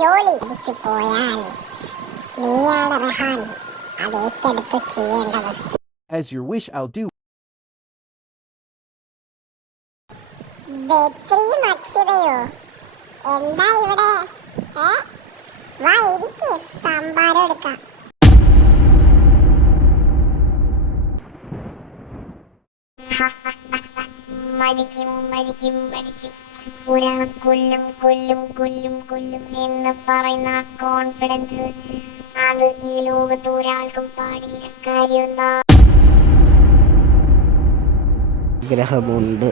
ജോലി തിരിച്ചു പോയാൽ നീയാണ് റഹാൻ അത് ഏറ്റെടുത്ത് ചെയ്യേണ്ടത്. As your wish, I'll do. ബേക്കറിയും അക്ഷരയോ എന്താ ഇവിടെ? വാ ഇരിക്ക്, സാമ്പാർ എടുക്കാം. മരിക്കും മരിക്കും മരിക്കും, ഒരാളെ കൊല്ലും കൊല്ലും കൊല്ലും കൊല്ലും എന്ന് പറയുന്ന കോൺഫിഡൻസ് അത് ഈ ലോകത്ത് ഒരാൾക്കും പാടില്ല. കാര്യം ആഗ്രഹമുണ്ട്.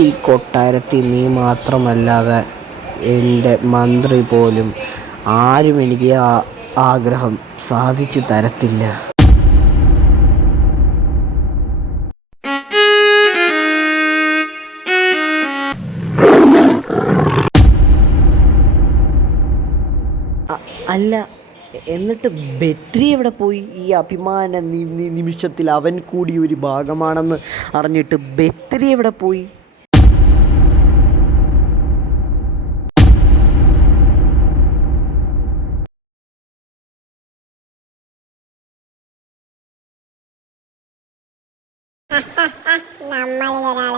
ഈ കൊട്ടാരത്തിൽ നീ മാത്രമല്ലാതെ എൻ്റെ മന്ത്രി പോലും ആരും എനിക്ക് ആഗ്രഹം സാധിച്ചു തരത്തില്ല. അല്ല, എന്നിട്ട് ബെത്രി എവിടെ പോയി? ഈ അഭിമാന നിമിഷത്തിൽ അവൻ കൂടി ഒരു ഭാഗമാണെന്ന് അറിഞ്ഞിട്ട് ബെത്രി എവിടെ പോയി? നമ്മളിൽ ഒരാളെ